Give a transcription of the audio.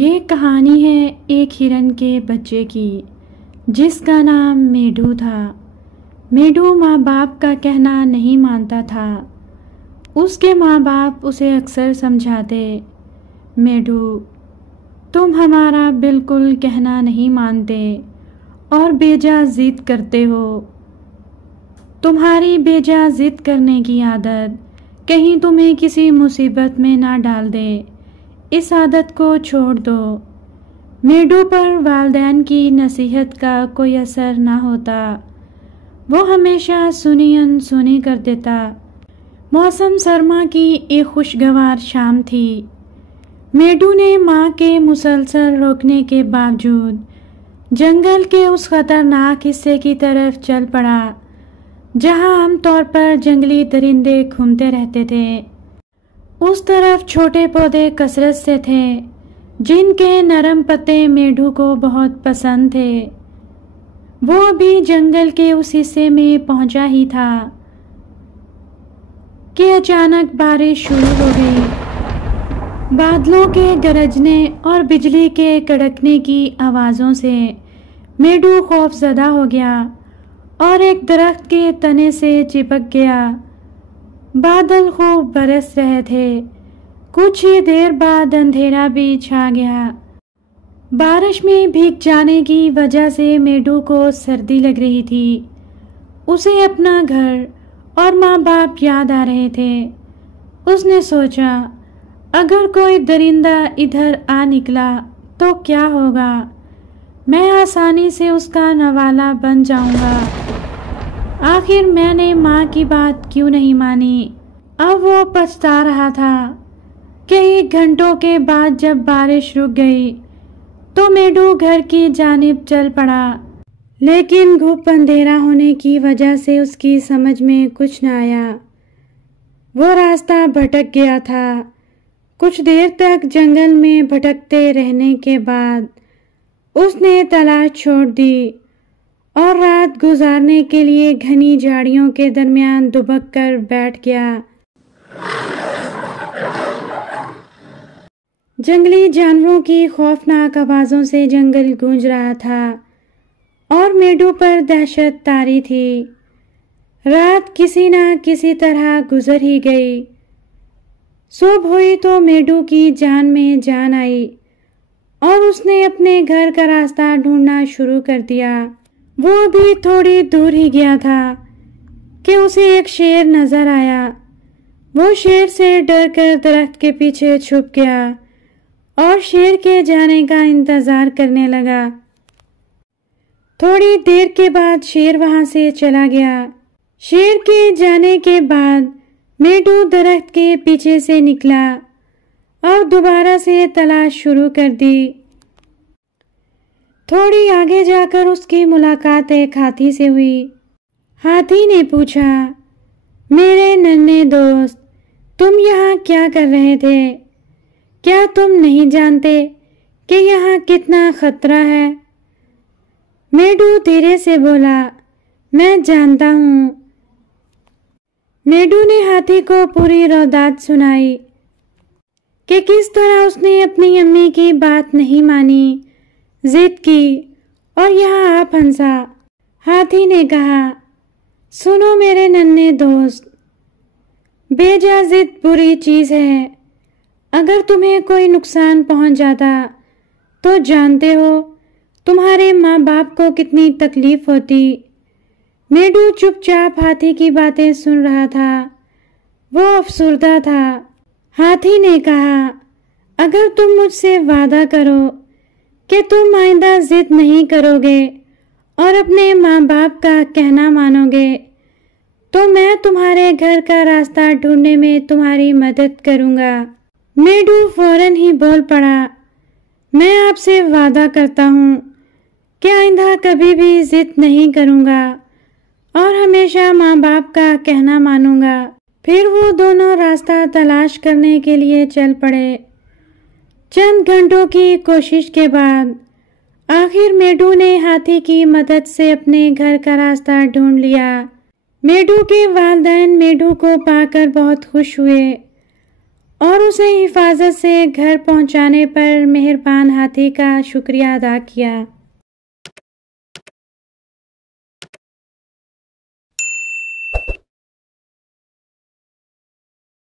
ये कहानी है एक हिरन के बच्चे की, जिसका नाम मेढू था। मेढू माँ बाप का कहना नहीं मानता था। उसके माँ बाप उसे अक्सर समझाते, मेढू तुम हमारा बिल्कुल कहना नहीं मानते और बेजा जिद करते हो। तुम्हारी बेजा जिद करने की आदत कहीं तुम्हें किसी मुसीबत में ना डाल दे। इस आदत को छोड़ दो। मेढू पर वालिदैन की नसीहत का कोई असर ना होता। वो हमेशा सुनी अनसुनी कर देता। मौसम सरमा की एक खुशगवार शाम थी। मेढू ने माँ के मुसलसल रोकने के बावजूद जंगल के उस खतरनाक हिस्से की तरफ चल पड़ा जहाँ आमतौर पर जंगली दरिंदे घूमते रहते थे। उस तरफ छोटे पौधे कसरत से थे, जिनके नरम पत्ते मेढू को बहुत पसंद थे। वो अभी जंगल के उस हिस्से में पहुंचा ही था कि अचानक बारिश शुरू हो गई। बादलों के गरजने और बिजली के कड़कने की आवाज़ों से मेढू खौफजदा हो गया और एक दरख्त के तने से चिपक गया। बादल खूब बरस रहे थे। कुछ ही देर बाद अंधेरा भी छा गया। बारिश में भीग जाने की वजह से मेढू को सर्दी लग रही थी। उसे अपना घर और माँ बाप याद आ रहे थे। उसने सोचा, अगर कोई दरिंदा इधर आ निकला तो क्या होगा। मैं आसानी से उसका नवाला बन जाऊंगा। आखिर मैंने माँ की बात क्यों नहीं मानी। अब वो पछता रहा था। कई घंटों के बाद जब बारिश रुक गई तो मेढू घर की जानिब चल पड़ा, लेकिन घुप अंधेरा होने की वजह से उसकी समझ में कुछ न आया। वो रास्ता भटक गया था। कुछ देर तक जंगल में भटकते रहने के बाद उसने तलाश छोड़ दी और रात गुजारने के लिए घनी झाड़ियों के दरमियान दुबक कर बैठ गया। जंगली जानवरों की खौफनाक आवाज़ों से जंगल गूंज रहा था और मेढू पर दहशत तारी थी। रात किसी न किसी तरह गुजर ही गई। सुबह हुई तो मेढू की जान में जान आई और उसने अपने घर का रास्ता ढूंढना शुरू कर दिया। वो अभी थोड़ी दूर ही गया था कि उसे एक शेर नजर आया। वो शेर से डरकर दरख्त के पीछे छुप गया और शेर के जाने का इंतजार करने लगा। थोड़ी देर के बाद शेर वहां से चला गया। शेर के जाने के बाद मेढू दरख्त के पीछे से निकला और दोबारा से तलाश शुरू कर दी। थोड़ी आगे जाकर उसकी मुलाकात एक हाथी से हुई। हाथी ने पूछा, मेरे नन्हे दोस्त, तुम यहाँ क्या कर रहे थे? क्या तुम नहीं जानते कि यहाँ कितना खतरा है? मेढू धीरे से बोला, मैं जानता हूँ। मेढू ने हाथी को पूरी रौदात सुनाई कि किस तरह उसने अपनी अम्मी की बात नहीं मानी, जिद की और यहाँ आ फंसा। हाथी ने कहा, सुनो मेरे नन्हे दोस्त, बेजा जिद बुरी चीज़ है। अगर तुम्हें कोई नुकसान पहुंच जाता तो जानते हो तुम्हारे माँ बाप को कितनी तकलीफ होती। मेढू चुपचाप हाथी की बातें सुन रहा था। वो अफसुर्दा था। हाथी ने कहा, अगर तुम मुझसे वादा करो कि तुम आइंदा जिद नहीं करोगे और अपने माँ बाप का कहना मानोगे तो मैं तुम्हारे घर का रास्ता ढूंढने में तुम्हारी मदद करूँगा। मेढू फौरन ही बोल पड़ा, मैं आपसे वादा करता हूँ कि आइंदा कभी भी जिद नहीं करूँगा और हमेशा माँ बाप का कहना मानूंगा। फिर वो दोनों रास्ता तलाश करने के लिए चल पड़े। चंद घंटों की कोशिश के बाद आखिर मेढू ने हाथी की मदद से अपने घर का रास्ता ढूंढ लिया। मेढू के वालिदैन मेढू को पाकर बहुत खुश हुए और उसे हिफाजत से घर पहुंचाने पर मेहरबान हाथी का शुक्रिया अदा किया।